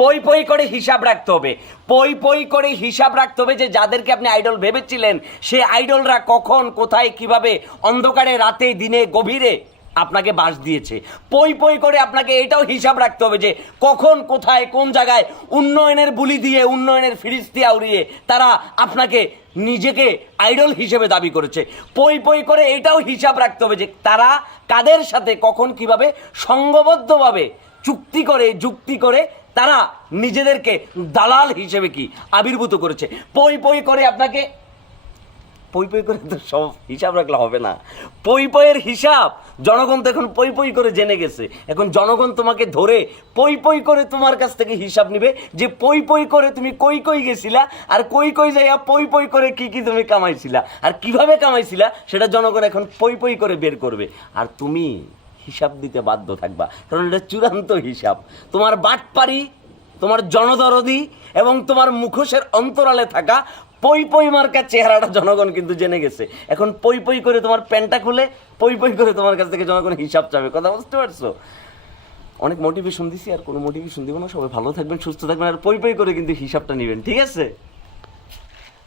পই পই করে হিসাব রাখতে হবে, পই পই করে হিসাব রাখতে হবে যে যাদেরকে আপনি আইডল ভেবেছিলেন সে আইডলরা কখন কোথায় কিভাবে অন্ধকারে রাতে দিনে গভীরে আপনাকে বাস দিয়েছে। পই পই করে আপনাকে এটাও হিসাব রাখতে হবে যে কখন কোথায় কোন জায়গায় উন্নয়নের বুলি দিয়ে উন্নয়নের ফিরিস্তি আউড়িয়ে তারা আপনাকে নিজেকে আইডল হিসেবে দাবি করেছে। পই পই করে এটাও হিসাব রাখতে হবে যে তারা কাদের সাথে কখন কিভাবে সংঘবদ্ধভাবে চুক্তি করে যুক্তি করে তারা নিজেদেরকে দালাল হিসেবে কি আবির্ভূত করেছে। পই পই করে আপনাকে পই পই করে তো সব হিসাব রাখলে হবে না। পই পইয়ের হিসাব জনগণ তো এখন পই পই করে জেনে গেছে। এখন জনগণ তোমাকে ধরে পই পই করে তোমার কাছ থেকে হিসাব নিবে যে পই পই করে তুমি কই কই গেছিলা, আর কই কই যাইয়া পই পই করে কি কি তুমি কামাইছিলা আর কিভাবে কামাইছিলা সেটা জনগণ এখন পই পই করে বের করবে। আর তুমি হিসাব দিতে বাধ্য থাকবা, কারণ এটা চূড়ান্ত হিসাব। তোমার বাটপারি, তোমার জনদরদি এবং তোমার মুখোশের অন্তরালে থাকা পই পই মার্কা চেহারাটা জনগণ কিন্তু জেনে গেছে। এখন পই পই করে তোমার প্যান্টটা খুলে পই পই করে তোমার কাছ থেকে জনগণ হিসাব চাবে। কথা বুঝতে পারছো? অনেক মোটিভেশন দিছি, আর কোনো মোটিভেশন দিব না। সবাই ভালো থাকবেন, সুস্থ থাকবেন, আর পই পই করে কিন্তু হিসাবটা নেবেন, ঠিক আছে?